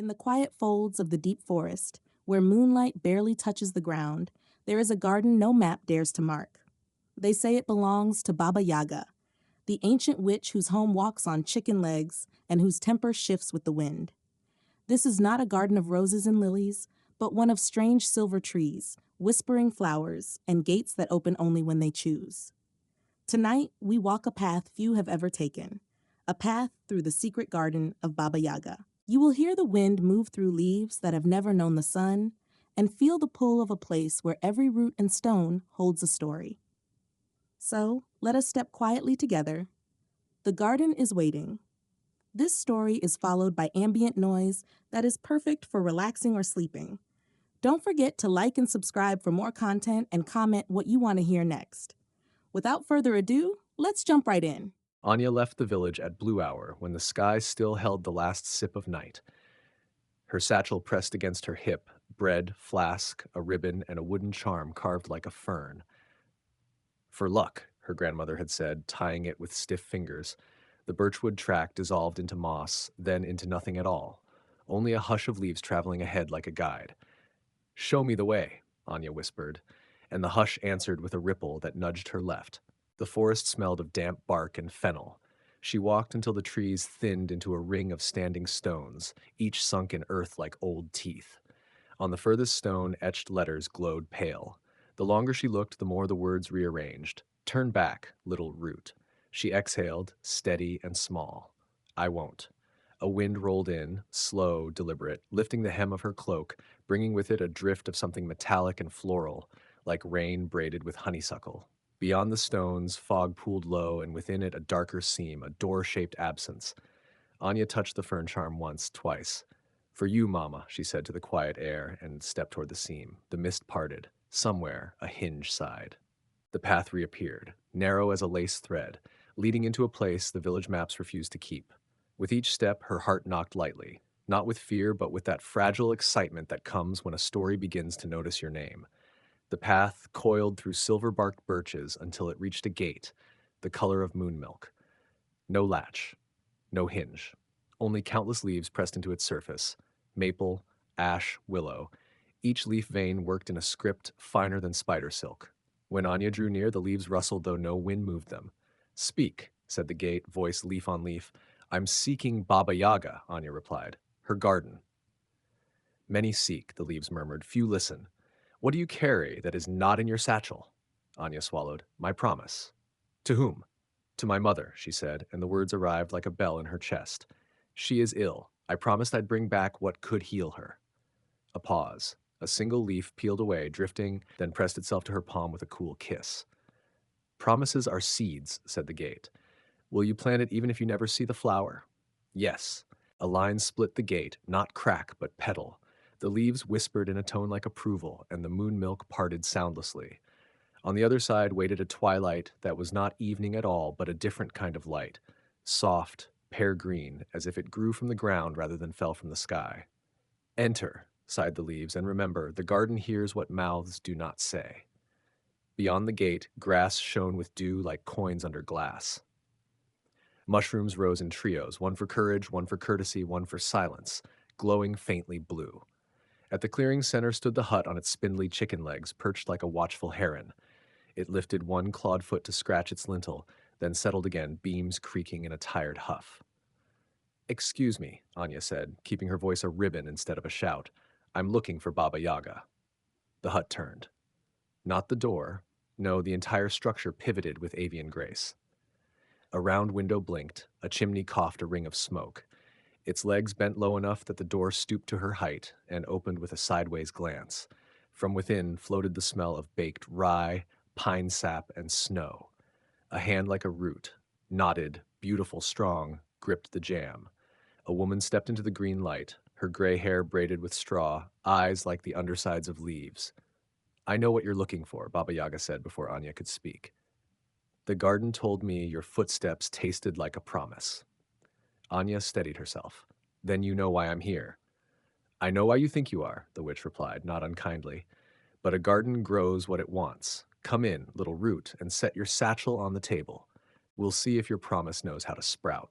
In the quiet folds of the deep forest, where moonlight barely touches the ground, there is a garden no map dares to mark. They say it belongs to Baba Yaga, the ancient witch whose home walks on chicken legs and whose temper shifts with the wind. This is not a garden of roses and lilies, but one of strange silver trees, whispering flowers, and gates that open only when they choose. Tonight, we walk a path few have ever taken, a path through the secret garden of Baba Yaga. You will hear the wind move through leaves that have never known the sun, and feel the pull of a place where every root and stone holds a story. So, let us step quietly together. The garden is waiting. This story is followed by ambient noise that is perfect for relaxing or sleeping. Don't forget to like and subscribe for more content and comment what you want to hear next. Without further ado, let's jump right in. Anya left the village at blue hour when the sky still held the last sip of night. Her satchel pressed against her hip, bread, flask, a ribbon, and a wooden charm carved like a fern. For luck, her grandmother had said, tying it with stiff fingers. The birchwood track dissolved into moss, then into nothing at all, only a hush of leaves traveling ahead like a guide. "Show me the way," Anya whispered, and the hush answered with a ripple that nudged her left. The forest smelled of damp bark and fennel. She walked until the trees thinned into a ring of standing stones, each sunk in earth like old teeth. On the furthest stone, etched letters glowed pale. The longer she looked, the more the words rearranged. "Turn back, little root." She exhaled, steady and small. "I won't." A wind rolled in, slow, deliberate, lifting the hem of her cloak, bringing with it a drift of something metallic and floral, like rain braided with honeysuckle. Beyond the stones, fog pooled low, and within it a darker seam, a door-shaped absence. Anya touched the fern charm once, twice. "For you, Mama," she said to the quiet air, and stepped toward the seam. The mist parted. Somewhere, a hinge sighed. The path reappeared, narrow as a lace thread, leading into a place the village maps refused to keep. With each step, her heart knocked lightly, not with fear, but with that fragile excitement that comes when a story begins to notice your name. The path coiled through silver-barked birches until it reached a gate, the color of moon milk. No latch, no hinge, only countless leaves pressed into its surface. Maple, ash, willow. Each leaf vein worked in a script finer than spider silk. When Anya drew near, the leaves rustled though no wind moved them. "Speak," said the gate, voice leaf on leaf. "I'm seeking Baba Yaga," Anya replied. "Her garden." "Many seek," the leaves murmured. "Few listen. What do you carry that is not in your satchel?" Anya swallowed. "My promise." "To whom?" "To my mother," she said, and the words arrived like a bell in her chest. "She is ill. I promised I'd bring back what could heal her." A pause. A single leaf peeled away, drifting, then pressed itself to her palm with a cool kiss. "Promises are seeds," said the gate. "Will you plant it even if you never see the flower?" "Yes." A line split the gate, not crack, but petal. The leaves whispered in a tone like approval, and the moon milk parted soundlessly. On the other side waited a twilight that was not evening at all, but a different kind of light, soft, pear green, as if it grew from the ground rather than fell from the sky. "Enter," sighed the leaves, "and remember, the garden hears what mouths do not say." Beyond the gate, grass shone with dew like coins under glass. Mushrooms rose in trios, one for courage, one for courtesy, one for silence, glowing faintly blue. At the clearing's center stood the hut on its spindly chicken legs, perched like a watchful heron. It lifted one clawed foot to scratch its lintel, then settled again, beams creaking in a tired huff. "Excuse me," Anya said, keeping her voice a ribbon instead of a shout. "I'm looking for Baba Yaga." The hut turned. Not the door. No, the entire structure pivoted with avian grace. A round window blinked. A chimney coughed a ring of smoke. Its legs bent low enough that the door stooped to her height and opened with a sideways glance. From within floated the smell of baked rye, pine sap, and snow. A hand like a root, knotted, beautiful, strong, gripped the jam. A woman stepped into the green light, her gray hair braided with straw, eyes like the undersides of leaves. "I know what you're looking for," Baba Yaga said before Anya could speak. "The garden told me your footsteps tasted like a promise." Anya steadied herself. "Then you know why I'm here." "I know why you think you are," the witch replied, not unkindly. "But a garden grows what it wants. Come in, little root, and set your satchel on the table. We'll see if your promise knows how to sprout."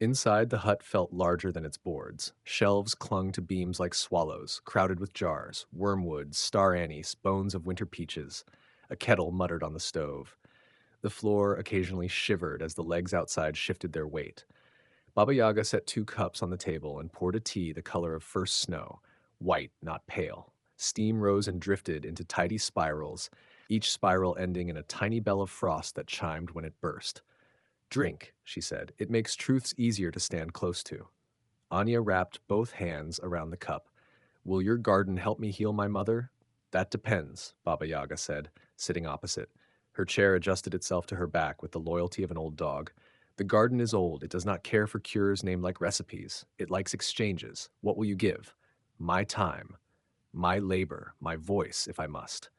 Inside, the hut felt larger than its boards. Shelves clung to beams like swallows, crowded with jars, wormwood, star anise, bones of winter peaches. A kettle muttered on the stove. The floor occasionally shivered as the legs outside shifted their weight. Baba Yaga set 2 cups on the table and poured a tea the color of first snow, white, not pale. Steam rose and drifted into tidy spirals, each spiral ending in a tiny bell of frost that chimed when it burst. Drink, she said. It makes truths easier to stand close to. Anya wrapped both hands around the cup. Will your garden help me heal my mother? That depends, Baba Yaga said, sitting opposite. Her chair adjusted itself to her back with the loyalty of an old dog. The garden is old. It does not care for cures named like recipes. It likes exchanges. What will you give? My time, my labor, my voice, if I must.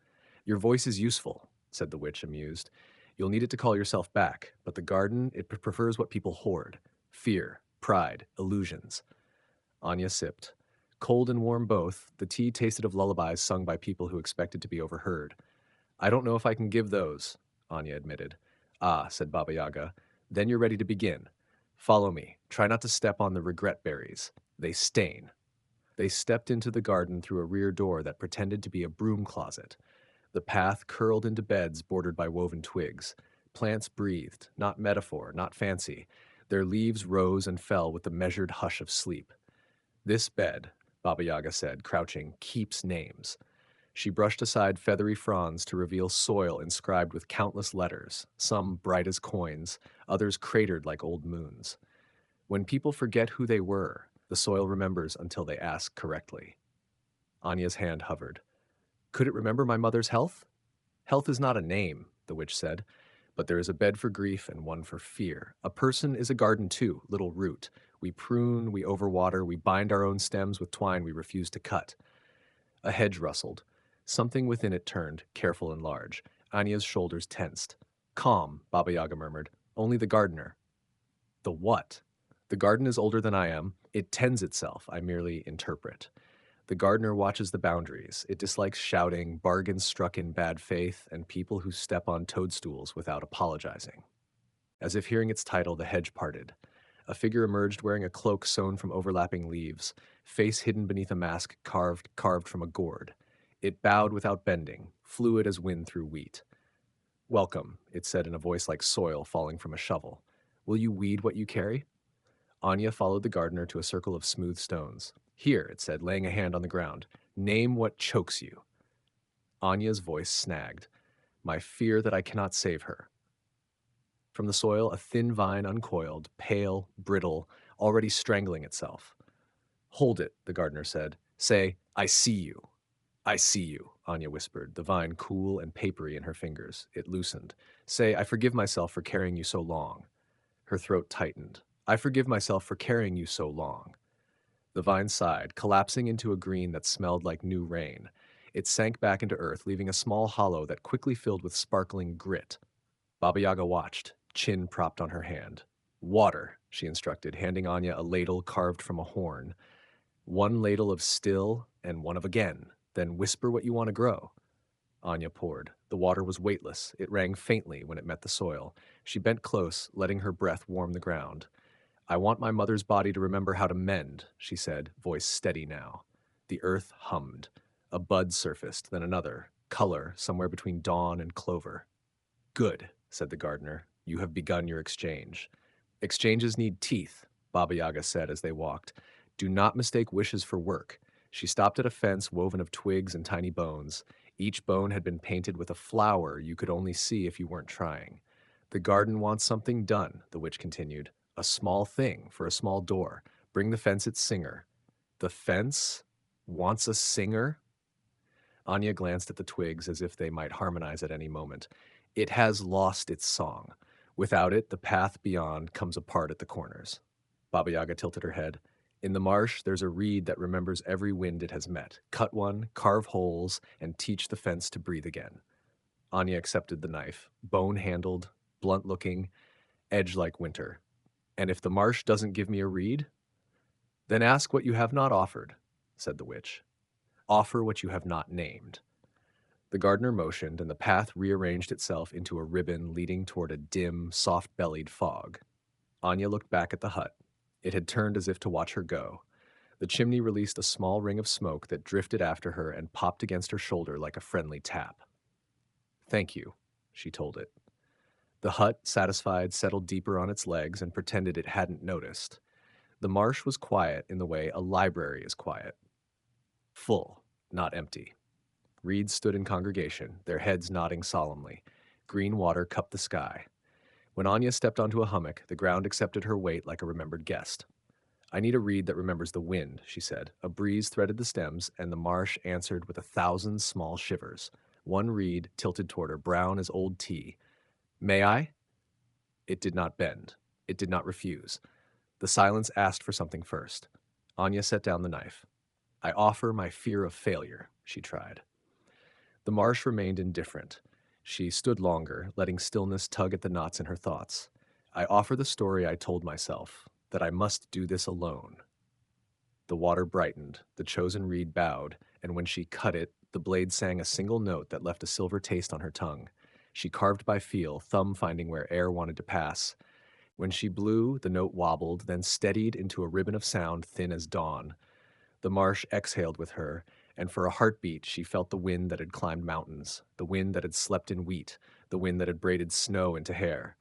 Your voice is useful, said the witch, amused. You'll need it to call yourself back, but the garden, it prefers what people hoard. Fear, pride, illusions. Anya sipped. Cold and warm both, the tea tasted of lullabies sung by people who expected to be overheard. I don't know if I can give those, Anya admitted. Ah, said Baba Yaga. Then you're ready to begin. Follow me. Try not to step on the regret berries. They stain. They stepped into the garden through a rear door that pretended to be a broom closet. The path curled into beds bordered by woven twigs. Plants breathed, not metaphor, not fancy. Their leaves rose and fell with the measured hush of sleep. This bed, Baba Yaga said, crouching, keeps names. She brushed aside feathery fronds to reveal soil inscribed with countless letters, some bright as coins, others cratered like old moons. When people forget who they were, the soil remembers until they ask correctly. Anya's hand hovered. Could it remember my mother's health? Health is not a name, the witch said, but there is a bed for grief and one for fear. A person is a garden too, little root. We prune, we overwater, we bind our own stems with twine we refuse to cut. A hedge rustled. Something within it turned, careful and large. Anya's shoulders tensed. Calm, Baba Yaga murmured. Only the gardener. The what? The garden is older than I am. It tends itself. I merely interpret. The gardener watches the boundaries. It dislikes shouting, bargains struck in bad faith, and people who step on toadstools without apologizing. As if hearing its title, the hedge parted. A figure emerged wearing a cloak sewn from overlapping leaves, face hidden beneath a mask carved from a gourd. It bowed without bending, fluid as wind through wheat. Welcome, it said in a voice like soil falling from a shovel. Will you weed what you carry? Anya followed the gardener to a circle of smooth stones. Here, it said, laying a hand on the ground. Name what chokes you. Anya's voice snagged. My fear that I cannot save her. From the soil, a thin vine uncoiled, pale, brittle, already strangling itself. Hold it, the gardener said. Say, I see you. I see you, Anya whispered, the vine cool and papery in her fingers. It loosened. Say, I forgive myself for carrying you so long. Her throat tightened. I forgive myself for carrying you so long. The vine sighed, collapsing into a green that smelled like new rain. It sank back into earth, leaving a small hollow that quickly filled with sparkling grit. Baba Yaga watched, chin propped on her hand. Water, she instructed, handing Anya a ladle carved from a horn. One ladle of still and one of again. Then whisper what you want to grow. Anya poured. The water was weightless. It rang faintly when it met the soil. She bent close, letting her breath warm the ground. I want my mother's body to remember how to mend, she said, voice steady now. The earth hummed. A bud surfaced, then another, color somewhere between dawn and clover. Good, said the gardener. You have begun your exchange. Exchanges need teeth, Baba Yaga said as they walked. Do not mistake wishes for work. She stopped at a fence woven of twigs and tiny bones. Each bone had been painted with a flower you could only see if you weren't trying. The garden wants something done, the witch continued. A small thing for a small door. Bring the fence its singer. The fence wants a singer? Anya glanced at the twigs as if they might harmonize at any moment. It has lost its song. Without it, the path beyond comes apart at the corners. Baba Yaga tilted her head. In the marsh, there's a reed that remembers every wind it has met. Cut one, carve holes, and teach the fence to breathe again. Anya accepted the knife, bone-handled, blunt-looking, edge like winter. And if the marsh doesn't give me a reed, then ask what you have not offered, said the witch. Offer what you have not named. The gardener motioned, and the path rearranged itself into a ribbon leading toward a dim, soft-bellied fog. Anya looked back at the hut. It had turned as if to watch her go. The chimney released a small ring of smoke that drifted after her and popped against her shoulder like a friendly tap. Thank you, she told it. The hut, satisfied, settled deeper on its legs and pretended it hadn't noticed. The marsh was quiet in the way a library is quiet. Full, not empty. Reeds stood in congregation, their heads nodding solemnly. Green water cupped the sky. When Anya stepped onto a hummock, the ground accepted her weight like a remembered guest. I need a reed that remembers the wind, she said. A breeze threaded the stems, and the marsh answered with 1,000 small shivers. One reed tilted toward her, brown as old tea. May I? It did not bend. It did not refuse. The silence asked for something first. Anya set down the knife. I offer my fear of failure, she tried. The marsh remained indifferent. She stood longer, letting stillness tug at the knots in her thoughts. I offer the story I told myself, that I must do this alone. The water brightened, the chosen reed bowed, and when she cut it, the blade sang a single note that left a silver taste on her tongue. She carved by feel, thumb finding where air wanted to pass. When she blew, the note wobbled, then steadied into a ribbon of sound thin as dawn. The marsh exhaled with her, and for a heartbeat she felt the wind that had climbed mountains, the wind that had slept in wheat, the wind that had braided snow into hair.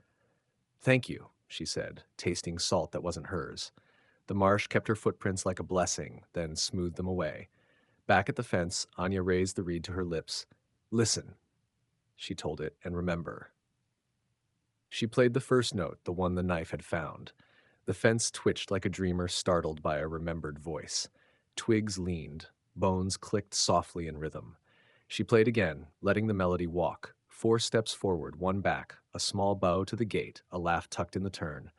Thank you, she said, tasting salt that wasn't hers. The marsh kept her footprints like a blessing, then smoothed them away. Back at the fence, Anya raised the reed to her lips. Listen, she told it, and remember. She played the first note, the one the knife had found. The fence twitched like a dreamer startled by a remembered voice. Twigs leaned, bones clicked softly in rhythm. She played again, letting the melody walk. 4 steps forward, 1 back, a small bow to the gate, a laugh tucked in the turn.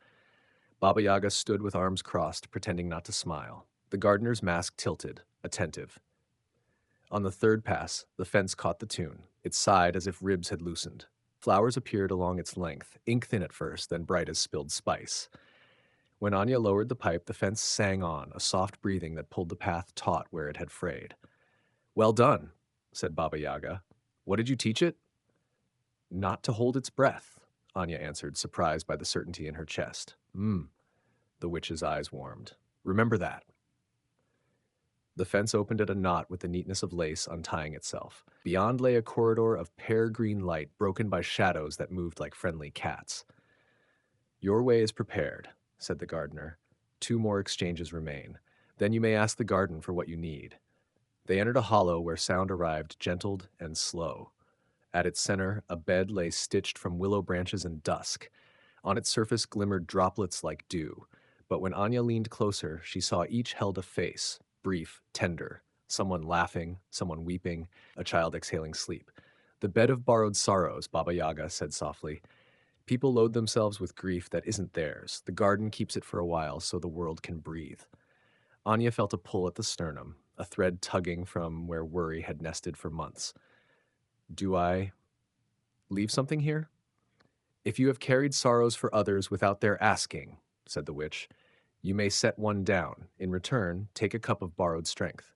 Baba Yaga stood with arms crossed, pretending not to smile. The gardener's mask tilted, attentive. On the 3rd pass, the fence caught the tune. It sighed as if ribs had loosened. Flowers appeared along its length, ink-thin at first, then bright as spilled spice. When Anya lowered the pipe, the fence sang on, a soft breathing that pulled the path taut where it had frayed. Well done, said Baba Yaga. What did you teach it? Not to hold its breath, Anya answered, surprised by the certainty in her chest. The witch's eyes warmed. Remember that. The fence opened at a knot with the neatness of lace untying itself. Beyond lay a corridor of pear green light broken by shadows that moved like friendly cats. Your way is prepared, said the gardener. 2 more exchanges remain. Then you may ask the garden for what you need. They entered a hollow where sound arrived gentled and slow. At its center, a bed lay stitched from willow branches and dusk. On its surface glimmered droplets like dew. But when Anya leaned closer, she saw each held a face, brief, tender, someone laughing, someone weeping, a child exhaling sleep. The bed of borrowed sorrows, Baba Yaga said softly. People load themselves with grief that isn't theirs. The garden keeps it for a while so the world can breathe. Anya felt a pull at the sternum, a thread tugging from where worry had nested for months. Do I leave something here? If you have carried sorrows for others without their asking, said the witch, you may set one down. In return, take a cup of borrowed strength.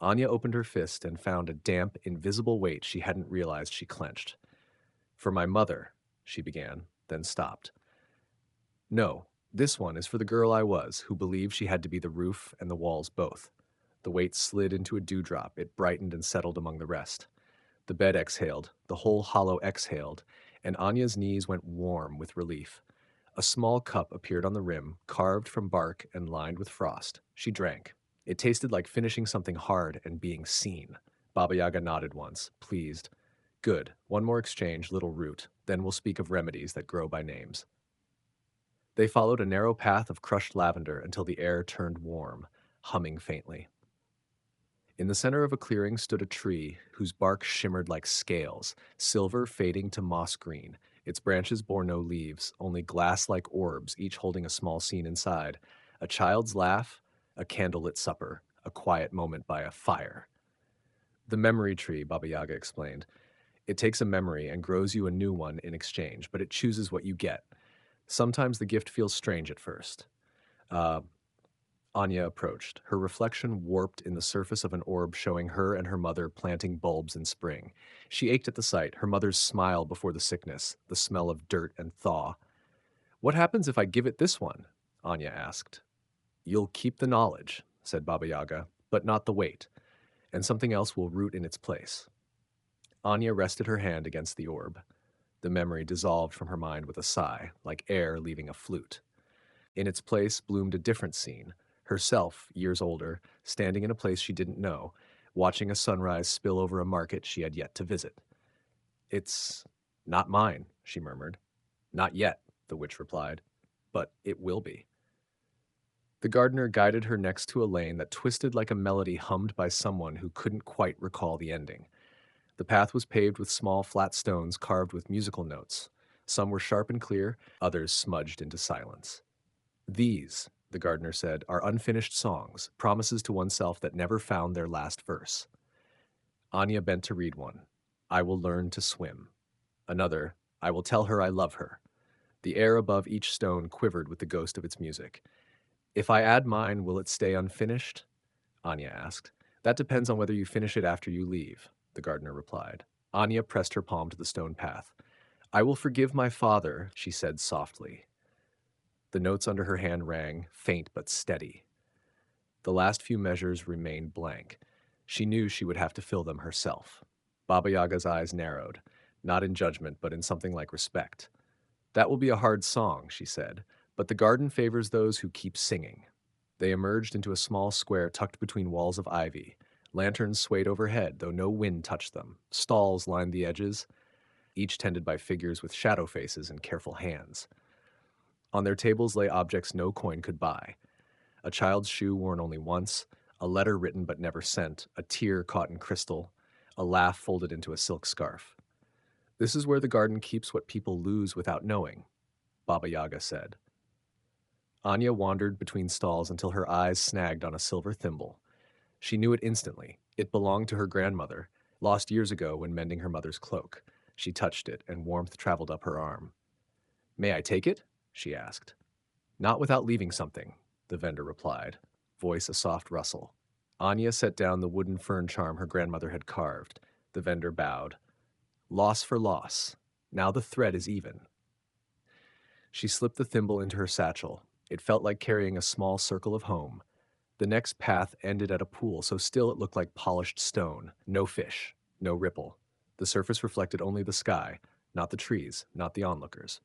Anya opened her fist and found a damp, invisible weight she hadn't realized she clenched. For my mother, she began, then stopped. No, this one is for the girl I was, who believed she had to be the roof and the walls both. The weight slid into a dewdrop. It brightened and settled among the rest. The bed exhaled, the whole hollow exhaled, and Anya's knees went warm with relief. A small cup appeared on the rim, carved from bark and lined with frost. She drank. It tasted like finishing something hard and being seen. Baba Yaga nodded once, pleased. Good. One more exchange, little root. Then we'll speak of remedies that grow by names. They followed a narrow path of crushed lavender until the air turned warm, humming faintly. In the center of a clearing stood a tree whose bark shimmered like scales, silver fading to moss green. Its branches bore no leaves, only glass-like orbs, each holding a small scene inside. A child's laugh, a candlelit supper, a quiet moment by a fire. The memory tree, Baba Yaga explained. It takes a memory and grows you a new one in exchange, but it chooses what you get. Sometimes the gift feels strange at first. Anya approached, her reflection warped in the surface of an orb showing her and her mother planting bulbs in spring. She ached at the sight, her mother's smile before the sickness, the smell of dirt and thaw. What happens if I give it this one? Anya asked. You'll keep the knowledge, said Baba Yaga, but not the weight, and something else will root in its place. Anya rested her hand against the orb. The memory dissolved from her mind with a sigh, like air leaving a flute. In its place bloomed a different scene, herself, years older, standing in a place she didn't know, watching a sunrise spill over a market she had yet to visit. It's not mine, she murmured. Not yet, the witch replied, but it will be. The gardener guided her next to a lane that twisted like a melody hummed by someone who couldn't quite recall the ending. The path was paved with small, flat stones carved with musical notes. Some were sharp and clear, others smudged into silence. These, the gardener said, are unfinished songs, promises to oneself that never found their last verse. Anya bent to read one. I will learn to swim. Another, I will tell her I love her. The air above each stone quivered with the ghost of its music. If I add mine, will it stay unfinished? Anya asked. That depends on whether you finish it after you leave, the gardener replied. Anya pressed her palm to the stone path. I will forgive my father, she said softly. The notes under her hand rang, faint but steady. The last few measures remained blank. She knew she would have to fill them herself. Baba Yaga's eyes narrowed, not in judgment, but in something like respect. That will be a hard song, she said, but the garden favors those who keep singing. They emerged into a small square tucked between walls of ivy. Lanterns swayed overhead, though no wind touched them. Stalls lined the edges, each tended by figures with shadow faces and careful hands. On their tables lay objects no coin could buy. A child's shoe worn only once, a letter written but never sent, a tear caught in crystal, a laugh folded into a silk scarf. This is where the garden keeps what people lose without knowing, Baba Yaga said. Anya wandered between stalls until her eyes snagged on a silver thimble. She knew it instantly. It belonged to her grandmother, lost years ago when mending her mother's cloak. She touched it, and warmth traveled up her arm. May I take it? She asked. Not without leaving something, the vendor replied, voice a soft rustle. Anya set down the wooden fern charm her grandmother had carved. The vendor bowed. Loss for loss. Now the thread is even. She slipped the thimble into her satchel. It felt like carrying a small circle of home. The next path ended at a pool so still it looked like polished stone. No fish, no ripple. The surface reflected only the sky, not the trees, not the onlookers.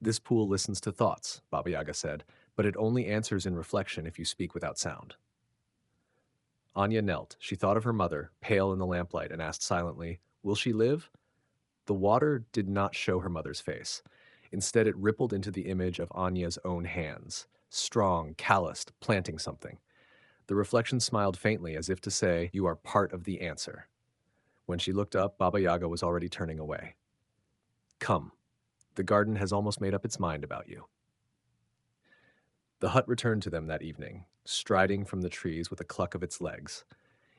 This pool listens to thoughts, Baba Yaga said, but it only answers in reflection if you speak without sound. Anya knelt. She thought of her mother, pale in the lamplight, and asked silently, Will she live? The water did not show her mother's face. Instead, it rippled into the image of Anya's own hands, strong, calloused, planting something. The reflection smiled faintly as if to say, You are part of the answer. When she looked up, Baba Yaga was already turning away. Come, the garden has almost made up its mind about you. The hut returned to them that evening, striding from the trees with a cluck of its legs.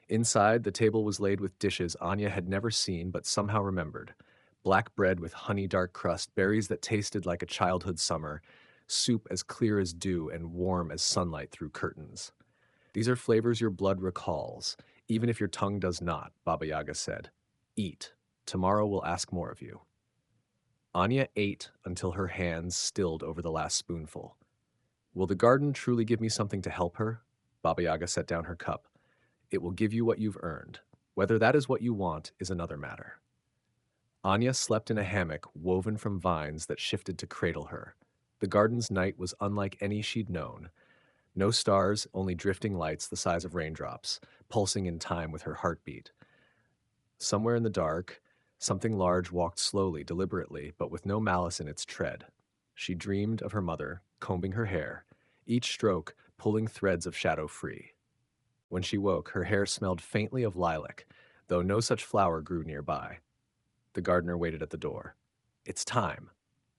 Inside, the table was laid with dishes Anya had never seen but somehow remembered. Black bread with honey-dark crust, berries that tasted like a childhood summer, soup as clear as dew and warm as sunlight through curtains. These are flavors your blood recalls, even if your tongue does not, Baba Yaga said. Eat. Tomorrow we'll ask more of you. Anya ate until her hands stilled over the last spoonful. Will the garden truly give me something to help her? Baba Yaga set down her cup. It will give you what you've earned. Whether that is what you want is another matter. Anya slept in a hammock woven from vines that shifted to cradle her. The garden's night was unlike any she'd known. No stars, only drifting lights the size of raindrops, pulsing in time with her heartbeat. Somewhere in the dark, something large walked slowly, deliberately, but with no malice in its tread. She dreamed of her mother, combing her hair, each stroke pulling threads of shadow free. When she woke, her hair smelled faintly of lilac, though no such flower grew nearby. The gardener waited at the door. It's time.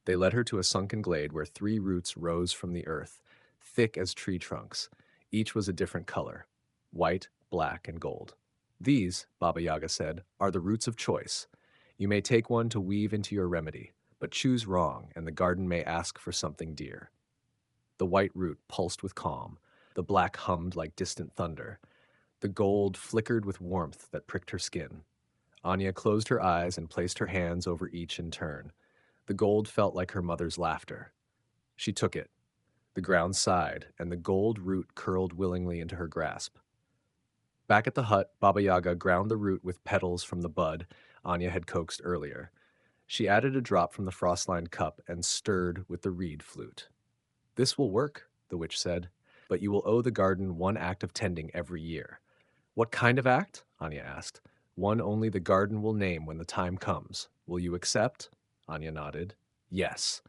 They led her to a sunken glade where 3 roots rose from the earth, thick as tree trunks. Each was a different color, white, black, and gold. These, Baba Yaga said, are the roots of choice. You may take one to weave into your remedy, but choose wrong, and the garden may ask for something dear. The white root pulsed with calm. The black hummed like distant thunder. The gold flickered with warmth that pricked her skin. Anya closed her eyes and placed her hands over each in turn. The gold felt like her mother's laughter. She took it. The ground sighed, and the gold root curled willingly into her grasp. Back at the hut, Baba Yaga ground the root with petals from the bud Anya had coaxed earlier. She added a drop from the frost-lined cup and stirred with the reed flute. "This will work," the witch said, "but you will owe the garden one act of tending every year." "What kind of act?" Anya asked. "One only the garden will name when the time comes. Will you accept?" Anya nodded. "Yes."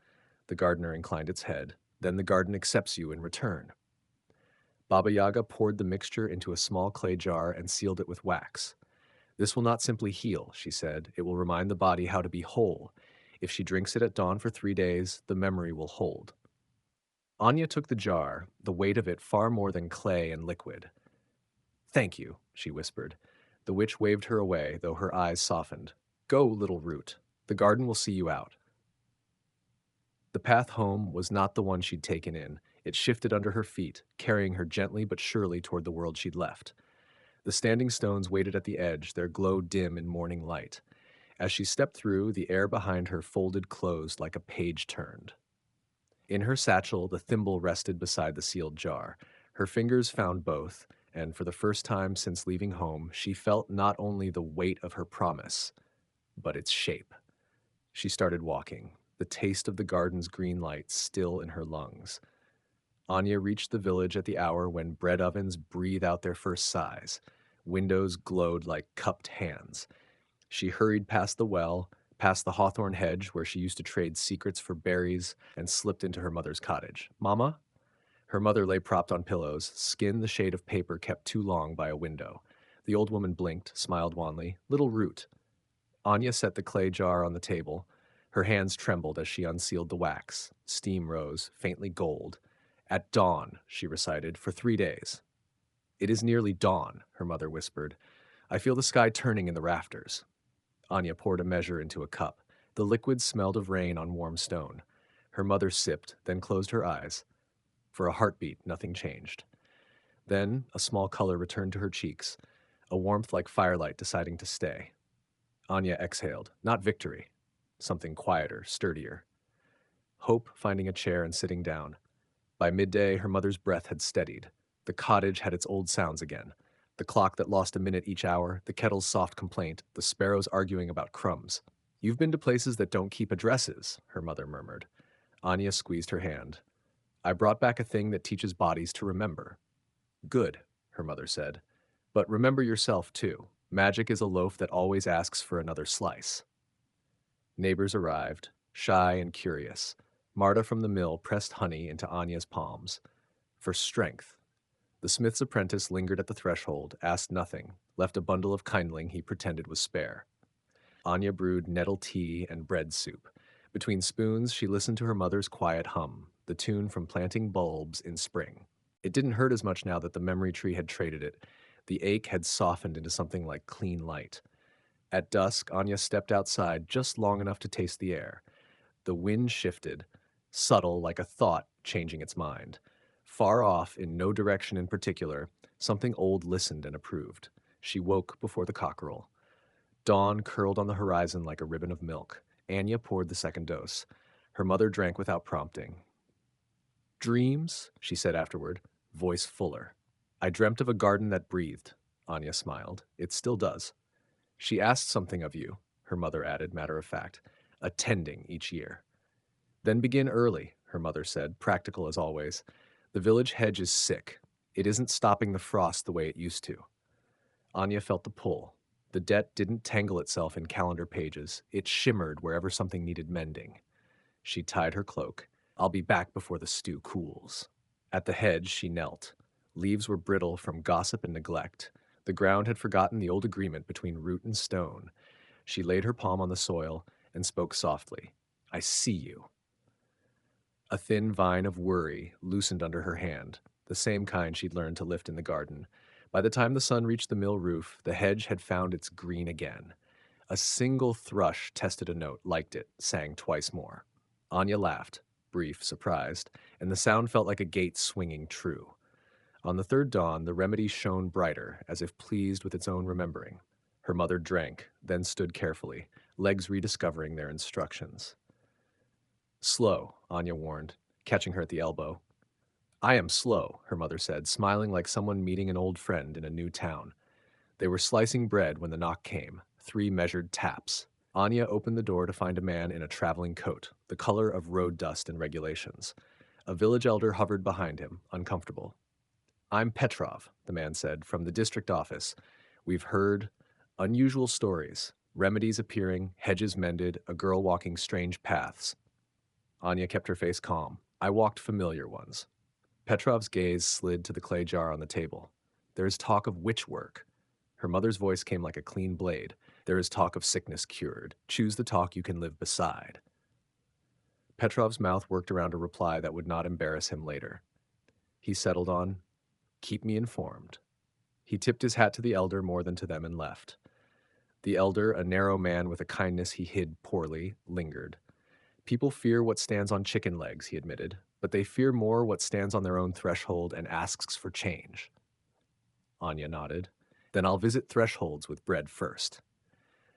The gardener inclined its head. "Then the garden accepts you in return." Baba Yaga poured the mixture into a small clay jar and sealed it with wax. "This will not simply heal," she said. "It will remind the body how to be whole. If she drinks it at dawn for 3 days, the memory will hold." Anya took the jar, the weight of it far more than clay and liquid. "Thank you," she whispered. The witch waved her away, though her eyes softened. "Go, little root. The garden will see you out." The path home was not the one she'd taken in. It shifted under her feet, carrying her gently but surely toward the world she'd left. The standing stones waited at the edge, their glow dim in morning light. As she stepped through, the air behind her folded closed like a page turned. In her satchel, the thimble rested beside the sealed jar. Her fingers found both, and for the first time since leaving home, she felt not only the weight of her promise, but its shape. She started walking, the taste of the garden's green light still in her lungs. Anya reached the village at the hour when bread ovens breathe out their first sighs. Windows glowed like cupped hands. She hurried past the well, past the hawthorn hedge where she used to trade secrets for berries, and slipped into her mother's cottage. "Mama?" Her mother lay propped on pillows, skin the shade of paper kept too long by a window. The old woman blinked, smiled wanly. "Little root." Anya set the clay jar on the table. Her hands trembled as she unsealed the wax. Steam rose, faintly gold. "At dawn," she recited, "for 3 days." "It is nearly dawn," her mother whispered. "I feel the sky turning in the rafters." Anya poured a measure into a cup. The liquid smelled of rain on warm stone. Her mother sipped, then closed her eyes. For a heartbeat, nothing changed. Then a small color returned to her cheeks, a warmth like firelight deciding to stay. Anya exhaled, not victory, something quieter, sturdier. Hope finding a chair and sitting down. By midday, her mother's breath had steadied. The cottage had its old sounds again. The clock that lost a minute each hour, the kettle's soft complaint, the sparrows arguing about crumbs. "You've been to places that don't keep addresses," her mother murmured. Anya squeezed her hand. "I brought back a thing that teaches bodies to remember." "Good," her mother said. "But remember yourself, too. Magic is a loaf that always asks for another slice." Neighbors arrived, shy and curious. Marta from the mill pressed honey into Anya's palms. "For strength." The smith's apprentice lingered at the threshold, asked nothing, left a bundle of kindling he pretended was spare. Anya brewed nettle tea and bread soup. Between spoons, she listened to her mother's quiet hum, the tune from planting bulbs in spring. It didn't hurt as much now that the memory tree had traded it. The ache had softened into something like clean light. At dusk, Anya stepped outside just long enough to taste the air. The wind shifted, subtle like a thought changing its mind. Far off, in no direction in particular, something old listened and approved. She woke before the cockerel. Dawn curled on the horizon like a ribbon of milk. Anya poured the second dose. Her mother drank without prompting. "Dreams," she said afterward, voice fuller. "I dreamt of a garden that breathed." Anya smiled. "It still does." "She asked something of you," her mother added, matter of fact. "Attending each year." "Then begin early," her mother said, practical as always. "The village hedge is sick. It isn't stopping the frost the way it used to." Anya felt the pull. The debt didn't tangle itself in calendar pages. It shimmered wherever something needed mending. She tied her cloak. "I'll be back before the stew cools." At the hedge, she knelt. Leaves were brittle from gossip and neglect. The ground had forgotten the old agreement between root and stone. She laid her palm on the soil and spoke softly. "I see you." A thin vine of worry loosened under her hand, the same kind she'd learned to lift in the garden. By the time the sun reached the mill roof, the hedge had found its green again. A single thrush tested a note, liked it, sang twice more. Anya laughed, brief, surprised, and the sound felt like a gate swinging true. On the third dawn, the remedy shone brighter, as if pleased with its own remembering. Her mother drank, then stood carefully, legs rediscovering their instructions. "Slow," Anya warned, catching her at the elbow. I am slow, her mother said, smiling like someone meeting an old friend in a new town. They were slicing bread when the knock came, 3 measured taps. Anya opened the door to find a man in a traveling coat, the color of road dust and regulations. A village elder hovered behind him, uncomfortable. I'm Petrov, the man said, from the district office. We've heard unusual stories, remedies appearing, hedges mended, a girl walking strange paths. Anya kept her face calm. I walked familiar ones. Petrov's gaze slid to the clay jar on the table. There is talk of witch work. Her mother's voice came like a clean blade. There is talk of sickness cured. Choose the talk you can live beside. Petrov's mouth worked around a reply that would not embarrass him later. He settled on, keep me informed. He tipped his hat to the elder more than to them and left. The elder, a narrow man with a kindness he hid poorly, lingered. People fear what stands on chicken legs, he admitted, but they fear more what stands on their own threshold and asks for change. Anya nodded. Then I'll visit thresholds with bread first.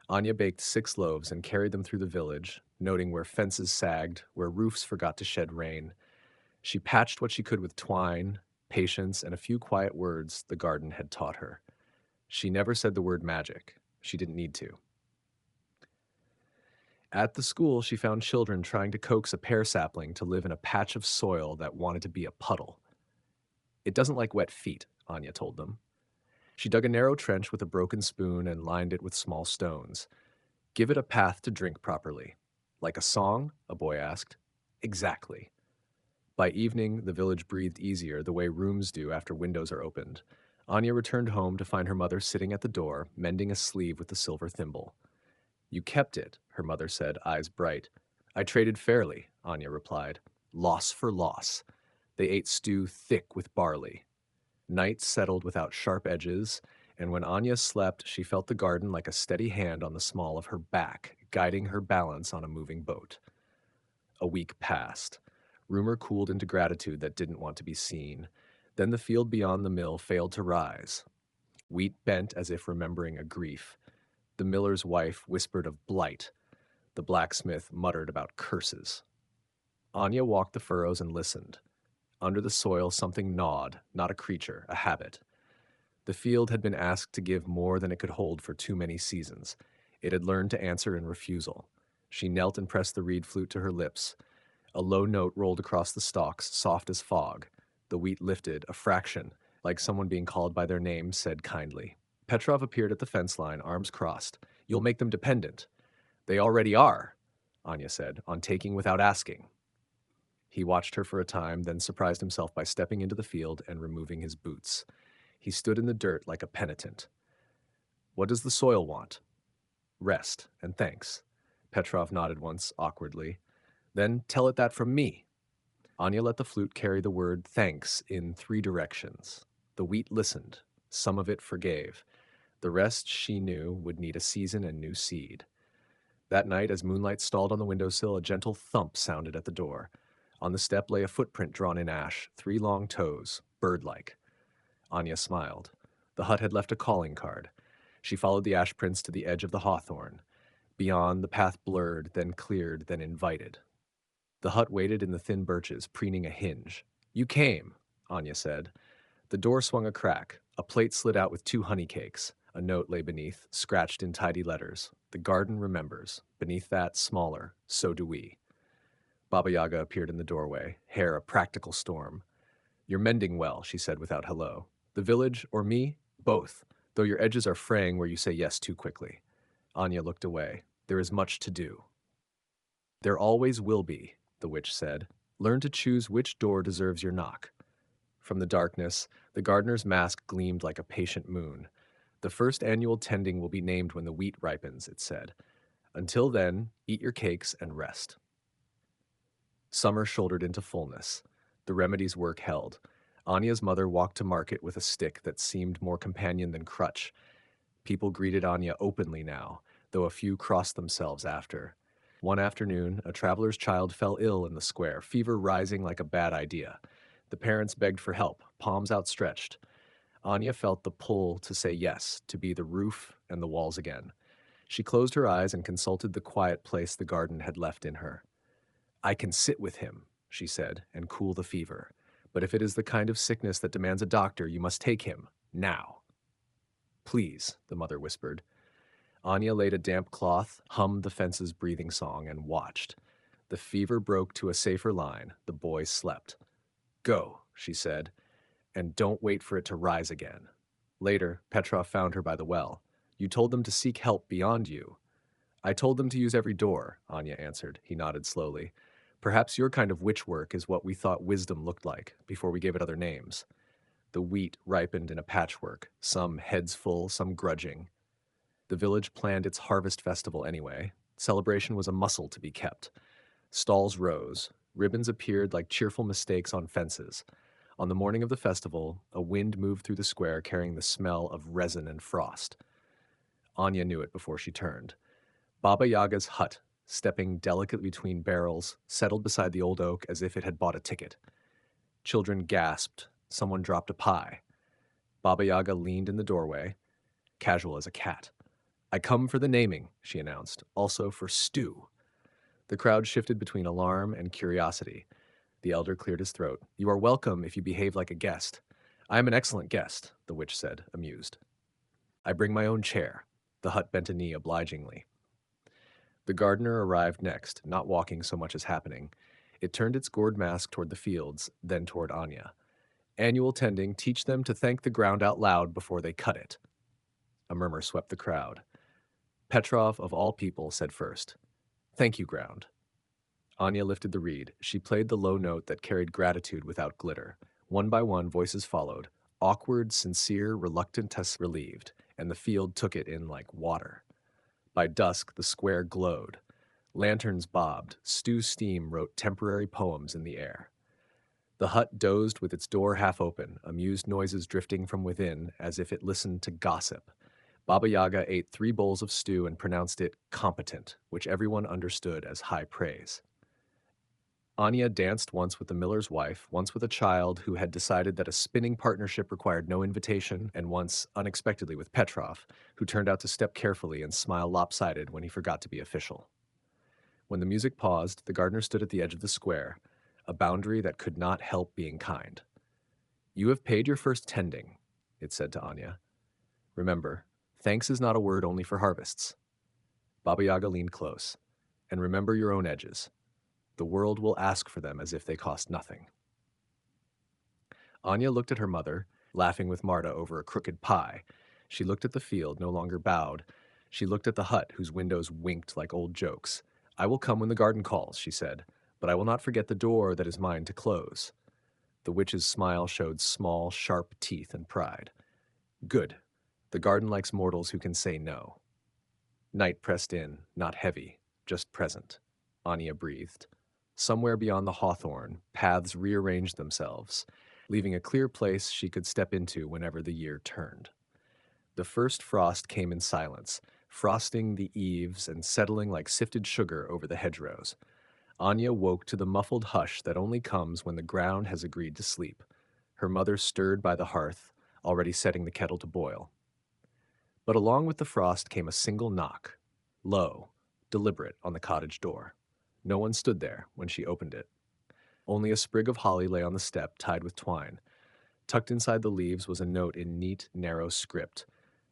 Anya baked 6 loaves and carried them through the village, noting where fences sagged, where roofs forgot to shed rain. She patched what she could with twine, patience, and a few quiet words the garden had taught her. She never said the word magic. She didn't need to. At the school, she found children trying to coax a pear sapling to live in a patch of soil that wanted to be a puddle. It doesn't like wet feet, Anya told them. She dug a narrow trench with a broken spoon and lined it with small stones. Give it a path to drink properly. Like a song? A boy asked. Exactly. By evening, the village breathed easier, the way rooms do after windows are opened. Anya returned home to find her mother sitting at the door, mending a sleeve with the silver thimble. You kept it, her mother said, eyes bright. I traded fairly, Anya replied. Loss for loss. They ate stew thick with barley. Night settled without sharp edges, and when Anya slept, she felt the garden like a steady hand on the small of her back, guiding her balance on a moving boat. A week passed. Rumor cooled into gratitude that didn't want to be seen. Then the field beyond the mill failed to rise. Wheat bent as if remembering a grief. The miller's wife whispered of blight. The blacksmith muttered about curses. Anya walked the furrows and listened. Under the soil, something gnawed, not a creature, a habit. The field had been asked to give more than it could hold for too many seasons. It had learned to answer in refusal. She knelt and pressed the reed flute to her lips. A low note rolled across the stalks, soft as fog. The wheat lifted, a fraction, like someone being called by their name, said kindly. Petrov appeared at the fence line, arms crossed. You'll make them dependent. They already are, Anya said, on taking without asking. He watched her for a time, then surprised himself by stepping into the field and removing his boots. He stood in the dirt like a penitent. What does the soil want? Rest, and thanks. Petrov nodded once, awkwardly. Then tell it that from me. Anya let the flute carry the word thanks in 3 directions. The wheat listened. Some of it forgave. The rest, she knew, would need a season and new seed. That night, as moonlight stalled on the windowsill, a gentle thump sounded at the door. On the step lay a footprint drawn in ash, 3 long toes, bird-like. Anya smiled. The hut had left a calling card. She followed the ash prints to the edge of the hawthorn. Beyond, the path blurred, then cleared, then invited. The hut waited in the thin birches, preening a hinge. You came, Anya said. The door swung a crack. A plate slid out with 2 honey cakes. A note lay beneath, scratched in tidy letters. The garden remembers. Beneath that, smaller, so do we. Baba Yaga appeared in the doorway, hair a practical storm. You're mending well, she said without hello. The village, or me? Both, though your edges are fraying where you say yes too quickly. Anya looked away. There is much to do. There always will be, the witch said. Learn to choose which door deserves your knock. From the darkness, the gardener's mask gleamed like a patient moon. The first annual tending will be named when the wheat ripens, it said. Until then, eat your cakes and rest. Summer shouldered into fullness. The remedy's work held. Anya's mother walked to market with a stick that seemed more companion than crutch. People greeted Anya openly now, though a few crossed themselves after. One afternoon, a traveler's child fell ill in the square, fever rising like a bad idea. The parents begged for help, palms outstretched. Anya felt the pull to say yes, to be the roof and the walls again. She closed her eyes and consulted the quiet place the garden had left in her. I can sit with him, she said, and cool the fever. But if it is the kind of sickness that demands a doctor, you must take him, now. Please, the mother whispered. Anya laid a damp cloth, hummed the fence's breathing song, and watched. The fever broke to a safer line. The boy slept. Go, she said, and don't wait for it to rise again. Later, Petrov found her by the well. You told them to seek help beyond you. I told them to use every door, Anya answered. He nodded slowly. Perhaps your kind of witch work is what we thought wisdom looked like before we gave it other names. The wheat ripened in a patchwork, some heads full, some grudging. The village planned its harvest festival anyway. Celebration was a muscle to be kept. Stalls rose. Ribbons appeared like cheerful mistakes on fences. On the morning of the festival, a wind moved through the square carrying the smell of resin and frost. Anya knew it before she turned. Baba Yaga's hut, stepping delicately between barrels, settled beside the old oak as if it had bought a ticket. Children gasped. Someone dropped a pie. Baba Yaga leaned in the doorway, casual as a cat. I come for the naming, she announced, also for stew. The crowd shifted between alarm and curiosity. The elder cleared his throat. You are welcome if you behave like a guest. I am an excellent guest, the witch said, amused. I bring my own chair. The hut bent a knee obligingly. The gardener arrived next, not walking so much as happening. It turned its gourd mask toward the fields, then toward Anya. Annual tending, teach them to thank the ground out loud before they cut it. A murmur swept the crowd. Petrov, of all people, said first, Thank you, ground. Anya lifted the reed. She played the low note that carried gratitude without glitter. One by one, voices followed. Awkward, sincere, reluctant tests relieved, and the field took it in like water. By dusk, the square glowed. Lanterns bobbed. Stew steam wrote temporary poems in the air. The hut dozed with its door half open, amused noises drifting from within as if it listened to gossip. Baba Yaga ate 3 bowls of stew and pronounced it competent, which everyone understood as high praise. Anya danced once with the miller's wife, once with a child who had decided that a spinning partnership required no invitation, and once, unexpectedly, with Petrov, who turned out to step carefully and smile lopsided when he forgot to be official. When the music paused, the gardener stood at the edge of the square, a boundary that could not help being kind. You have paid your first tending, it said to Anya. Remember, thanks is not a word only for harvests. Baba Yaga leaned close. And remember your own edges. The world will ask for them as if they cost nothing. Anya looked at her mother, laughing with Marta over a crooked pie. She looked at the field, no longer bowed. She looked at the hut, whose windows winked like old jokes. I will come when the garden calls, she said, but I will not forget the door that is mine to close. The witch's smile showed small, sharp teeth and pride. Good. The garden likes mortals who can say no. Night pressed in, not heavy, just present. Anya breathed. Somewhere beyond the hawthorn, paths rearranged themselves, leaving a clear place she could step into whenever the year turned. The first frost came in silence, frosting the eaves and settling like sifted sugar over the hedgerows. Anya woke to the muffled hush that only comes when the ground has agreed to sleep. Her mother stirred by the hearth, already setting the kettle to boil. But along with the frost came a single knock, low, deliberate, on the cottage door. No one stood there when she opened it. Only a sprig of holly lay on the step, tied with twine. Tucked inside the leaves was a note in neat, narrow script.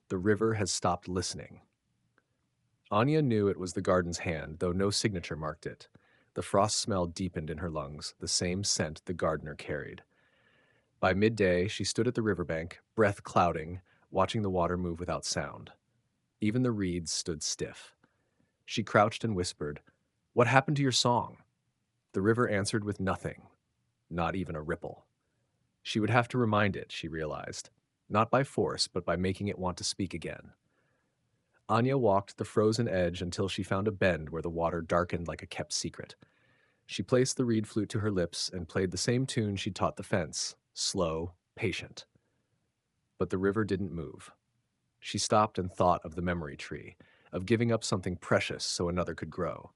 The river has stopped listening. Anya knew it was the garden's hand, though no signature marked it. The frost smell deepened in her lungs, the same scent the gardener carried. By midday, she stood at the riverbank, breath clouding, watching the water move without sound. Even the reeds stood stiff. She crouched and whispered, What happened to your song? The river answered with nothing, not even a ripple. She would have to remind it, she realized, not by force, but by making it want to speak again. Anya walked the frozen edge until she found a bend where the water darkened like a kept secret. She placed the reed flute to her lips and played the same tune she'd taught the fence, slow, patient. But the river didn't move. She stopped and thought of the memory tree, of giving up something precious so another could grow.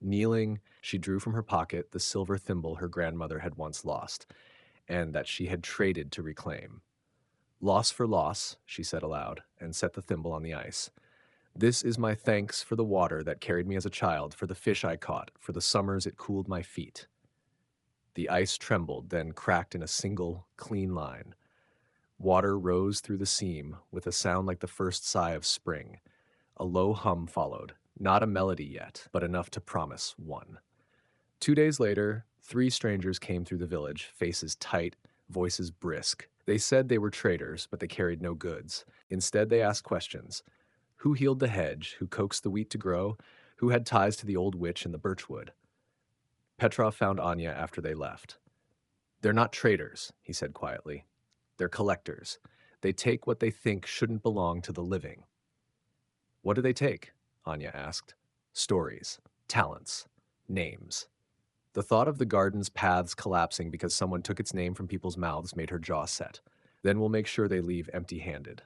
Kneeling, she drew from her pocket the silver thimble her grandmother had once lost, and that she had traded to reclaim. Loss for loss, she said aloud, and set the thimble on the ice. This is my thanks for the water that carried me as a child, for the fish I caught, for the summers it cooled my feet. The ice trembled, then cracked in a single, clean line. Water rose through the seam with a sound like the first sigh of spring. A low hum followed, not a melody yet, but enough to promise one. 2 days later, 3 strangers came through the village, faces tight, voices brisk. They said they were traders, but they carried no goods. Instead, they asked questions. Who healed the hedge? Who coaxed the wheat to grow? Who had ties to the old witch in the birchwood? Petrov found Anya after they left. They're not traders, he said quietly. They're collectors. They take what they think shouldn't belong to the living. What do they take? Anya asked. Stories, talents, names. The thought of the garden's paths collapsing because someone took its name from people's mouths made her jaw set. Then we'll make sure they leave empty-handed.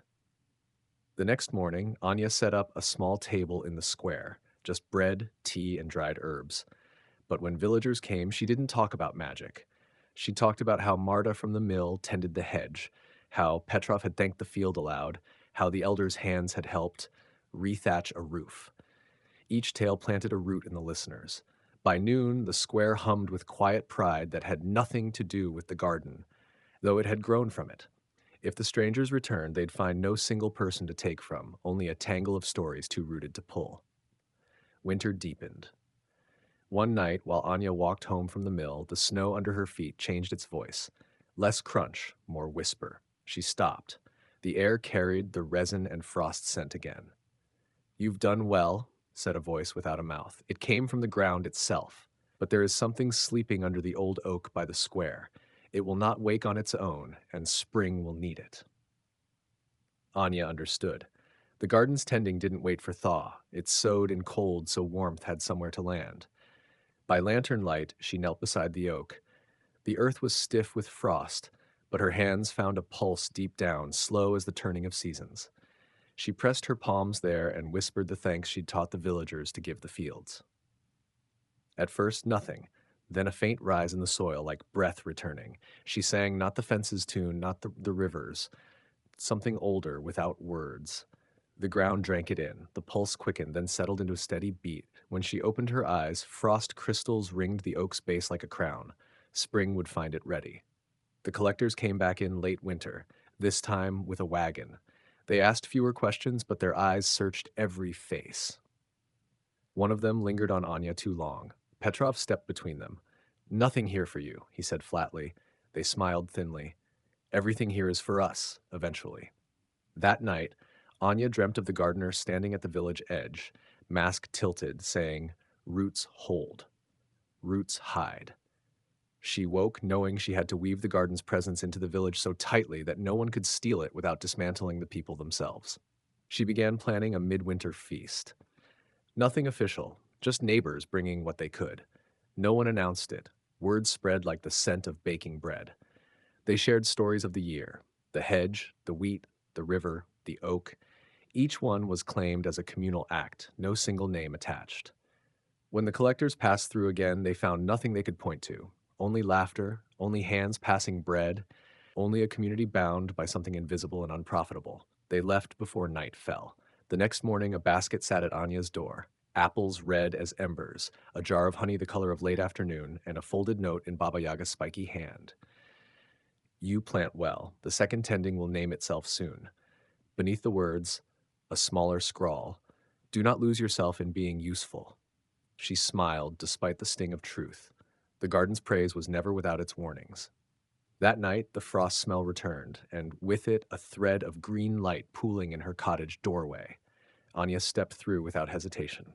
The next morning, Anya set up a small table in the square, just bread, tea, and dried herbs. But when villagers came, she didn't talk about magic. She talked about how Marta from the mill tended the hedge, how Petrov had thanked the field aloud, how the elders' hands had helped rethatch a roof. Each tale planted a root in the listeners. By noon, the square hummed with quiet pride that had nothing to do with the garden, though it had grown from it. If the strangers returned, they'd find no single person to take from, only a tangle of stories too rooted to pull. Winter deepened. One night, while Anya walked home from the mill, the snow under her feet changed its voice. Less crunch, more whisper. She stopped. The air carried the resin and frost scent again. You've done well, said a voice without a mouth. It came from the ground itself. But there is something sleeping under the old oak by the square. It will not wake on its own, and spring will need it. Anya understood. The garden's tending didn't wait for thaw. It sowed in cold so warmth had somewhere to land. By lantern light, she knelt beside the oak. The earth was stiff with frost, but her hands found a pulse deep down, slow as the turning of seasons. She pressed her palms there and whispered the thanks she'd taught the villagers to give the fields. At first, nothing. Then a faint rise in the soil, like breath returning. She sang not the fence's tune, not the river's, something older, without words. The ground drank it in. The pulse quickened, then settled into a steady beat. When she opened her eyes, frost crystals ringed the oak's base like a crown. Spring would find it ready. The collectors came back in late winter, this time with a wagon. They asked fewer questions, but their eyes searched every face. One of them lingered on Anya too long. Petrov stepped between them. Nothing here for you, he said flatly. They smiled thinly. Everything here is for us, eventually. That night, Anya dreamt of the gardener standing at the village edge, mask tilted, saying, "Roots hold. Roots hide." She woke knowing she had to weave the garden's presence into the village so tightly that no one could steal it without dismantling the people themselves. She began planning a midwinter feast. Nothing official, just neighbors bringing what they could. No one announced it. Word spread like the scent of baking bread. They shared stories of the year, the hedge, the wheat, the river, the oak. Each one was claimed as a communal act, no single name attached. When the collectors passed through again, they found nothing they could point to. Only laughter, only hands passing bread, only a community bound by something invisible and unprofitable. They left before night fell. The next morning, a basket sat at Anya's door. Apples red as embers, a jar of honey the color of late afternoon, and a folded note in Baba Yaga's spiky hand. You plant well. The second tending will name itself soon. Beneath the words, a smaller scrawl, do not lose yourself in being useful. She smiled despite the sting of truth. The garden's praise was never without its warnings. That night, the frost smell returned, and with it, a thread of green light pooling in her cottage doorway. Anya stepped through without hesitation.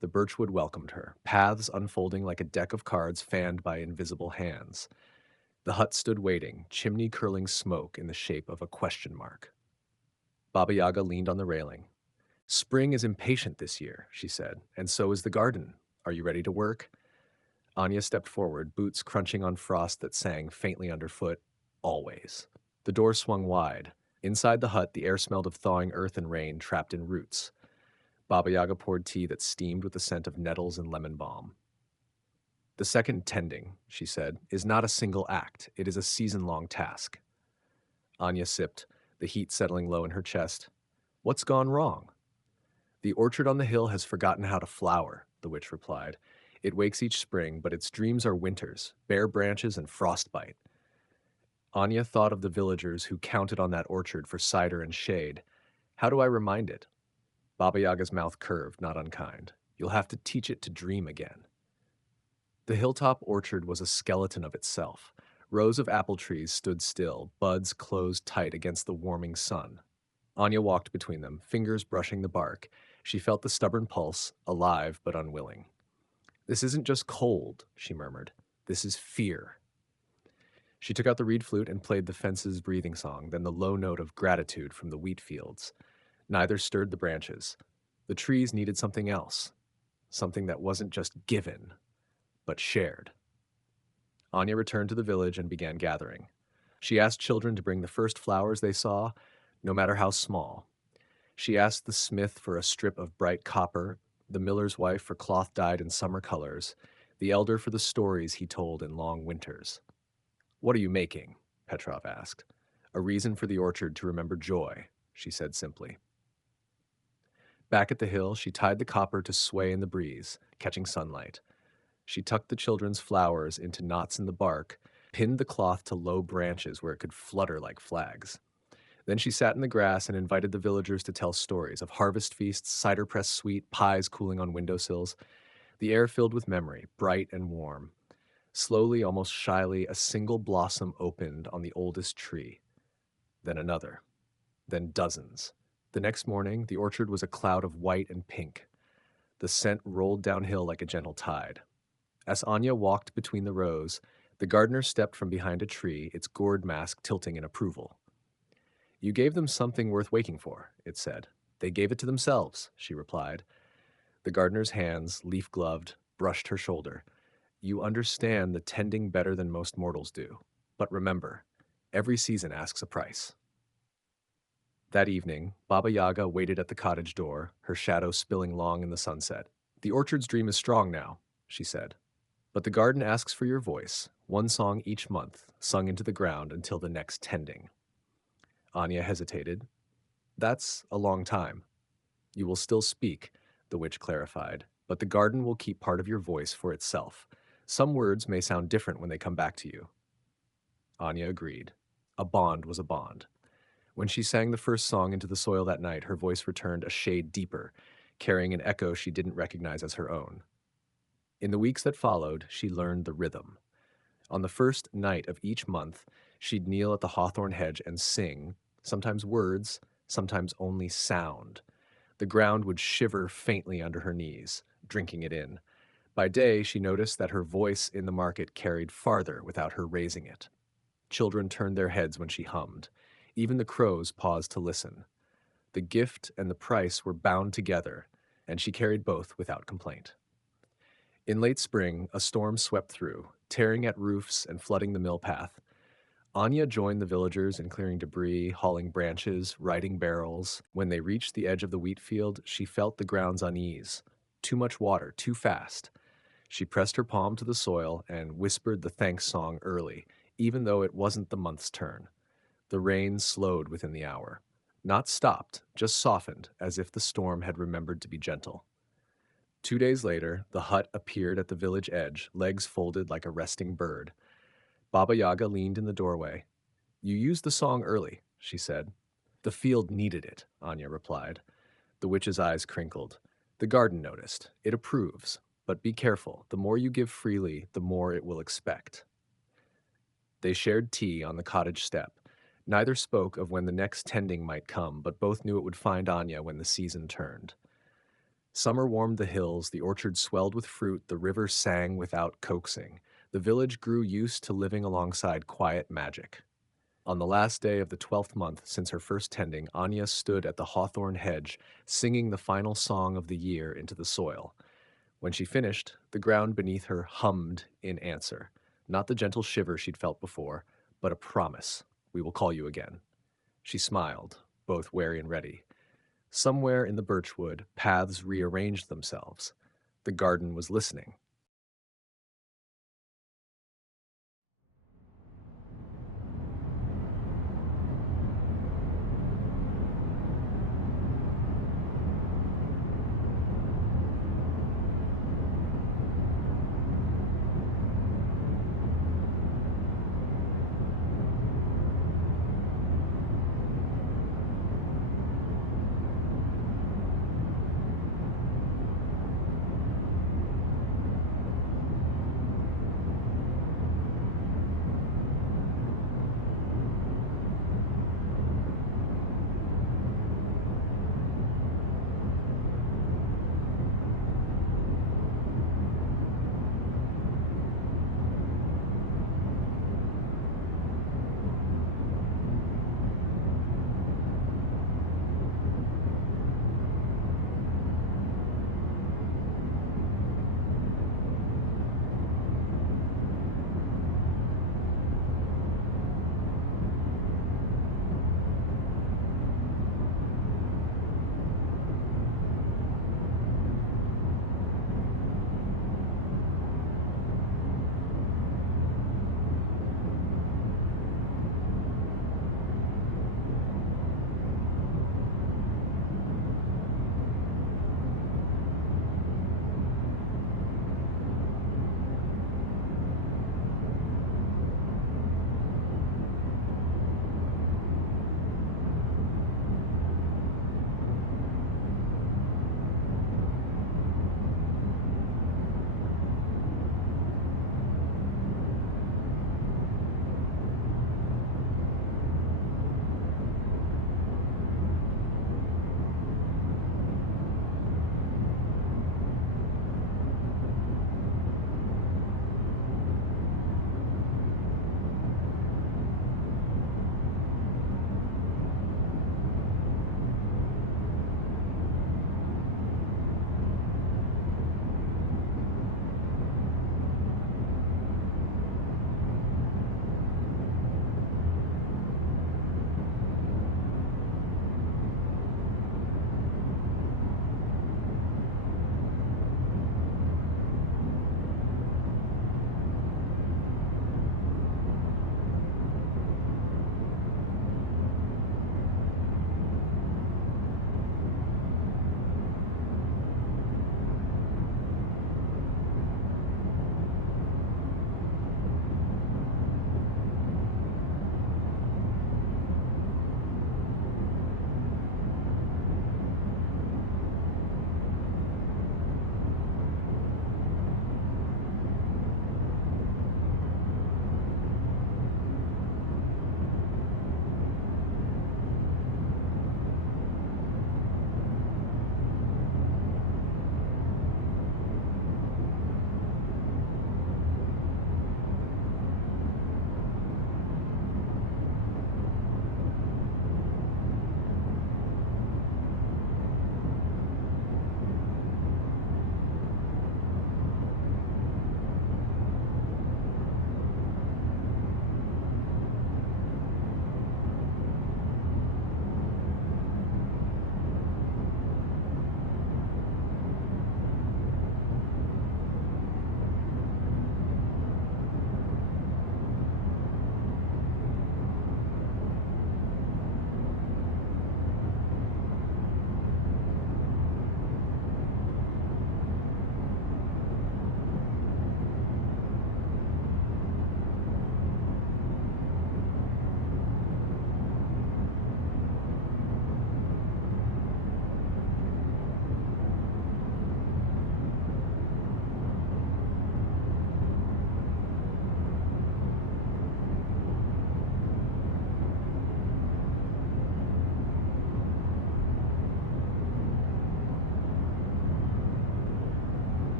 The birchwood welcomed her, paths unfolding like a deck of cards fanned by invisible hands. The hut stood waiting, chimney curling smoke in the shape of a question mark. Baba Yaga leaned on the railing. Spring is impatient this year, she said, and so is the garden. Are you ready to work? Anya stepped forward, boots crunching on frost that sang faintly underfoot. Always. The door swung wide. Inside the hut, the air smelled of thawing earth and rain trapped in roots. Baba Yaga poured tea that steamed with the scent of nettles and lemon balm. The second tending, she said, is not a single act. It is a season-long task. Anya sipped, the heat settling low in her chest. What's gone wrong? The orchard on the hill has forgotten how to flower, the witch replied. It wakes each spring, but its dreams are winters, bare branches, and frostbite. Anya thought of the villagers who counted on that orchard for cider and shade. How do I remind it? Baba Yaga's mouth curved, not unkind. You'll have to teach it to dream again. The hilltop orchard was a skeleton of itself. Rows of apple trees stood still, buds closed tight against the warming sun. Anya walked between them, fingers brushing the bark. She felt the stubborn pulse, alive but unwilling. This isn't just cold, she murmured. This is fear. She took out the reed flute and played the fence's breathing song, then the low note of gratitude from the wheat fields. Neither stirred the branches. The trees needed something else, something that wasn't just given, but shared. Anya returned to the village and began gathering. She asked children to bring the first flowers they saw, no matter how small. She asked the smith for a strip of bright copper, the miller's wife for cloth dyed in summer colors, the elder for the stories he told in long winters. What are you making? Petrov asked. A reason for the orchard to remember joy, she said simply. Back at the hill, she tied the copper to sway in the breeze, catching sunlight. She tucked the children's flowers into knots in the bark, pinned the cloth to low branches where it could flutter like flags. Then she sat in the grass and invited the villagers to tell stories of harvest feasts, cider press sweet, pies cooling on windowsills. The air filled with memory, bright and warm. Slowly, almost shyly, a single blossom opened on the oldest tree. Then another. Then dozens. The next morning, the orchard was a cloud of white and pink. The scent rolled downhill like a gentle tide. As Anya walked between the rows, the gardener stepped from behind a tree, its gourd mask tilting in approval. You gave them something worth waking for, it said. They gave it to themselves, she replied. The gardener's hands, leaf-gloved, brushed her shoulder. You understand the tending better than most mortals do. But remember, every season asks a price. That evening, Baba Yaga waited at the cottage door, her shadow spilling long in the sunset. The orchard's dream is strong now, she said. But the garden asks for your voice, one song each month, sung into the ground until the next tending. Anya hesitated. That's a long time. You will still speak, the witch clarified, but the garden will keep part of your voice for itself. Some words may sound different when they come back to you. Anya agreed. A bond was a bond. When she sang the first song into the soil that night, her voice returned a shade deeper, carrying an echo she didn't recognize as her own. In the weeks that followed, she learned the rhythm. On the first night of each month, she'd kneel at the hawthorn hedge and sing, sometimes words, sometimes only sound. The ground would shiver faintly under her knees, drinking it in. By day, she noticed that her voice in the market carried farther without her raising it. Children turned their heads when she hummed. Even the crows paused to listen. The gift and the price were bound together, and she carried both without complaint. In late spring, a storm swept through, tearing at roofs and flooding the mill path. Anya joined the villagers in clearing debris, hauling branches, righting barrels. When they reached the edge of the wheat field, she felt the ground's unease. Too much water, too fast. She pressed her palm to the soil and whispered the thanks song early, even though it wasn't the month's turn. The rain slowed within the hour. Not stopped, just softened, as if the storm had remembered to be gentle. 2 days later, the hut appeared at the village edge, legs folded like a resting bird. Baba Yaga leaned in the doorway. You used the song early, she said. The field needed it, Anya replied. The witch's eyes crinkled. The garden noticed. It approves. But be careful. The more you give freely, the more it will expect. They shared tea on the cottage step. Neither spoke of when the next tending might come, but both knew it would find Anya when the season turned. Summer warmed the hills, the orchard swelled with fruit, the river sang without coaxing. The village grew used to living alongside quiet magic. On the last day of the 12th month since her first tending, Anya stood at the hawthorn hedge, singing the final song of the year into the soil. When she finished, the ground beneath her hummed in answer. Not the gentle shiver she'd felt before, but a promise. We will call you again. She smiled, both wary and ready. Somewhere in the birchwood, paths rearranged themselves. The garden was listening.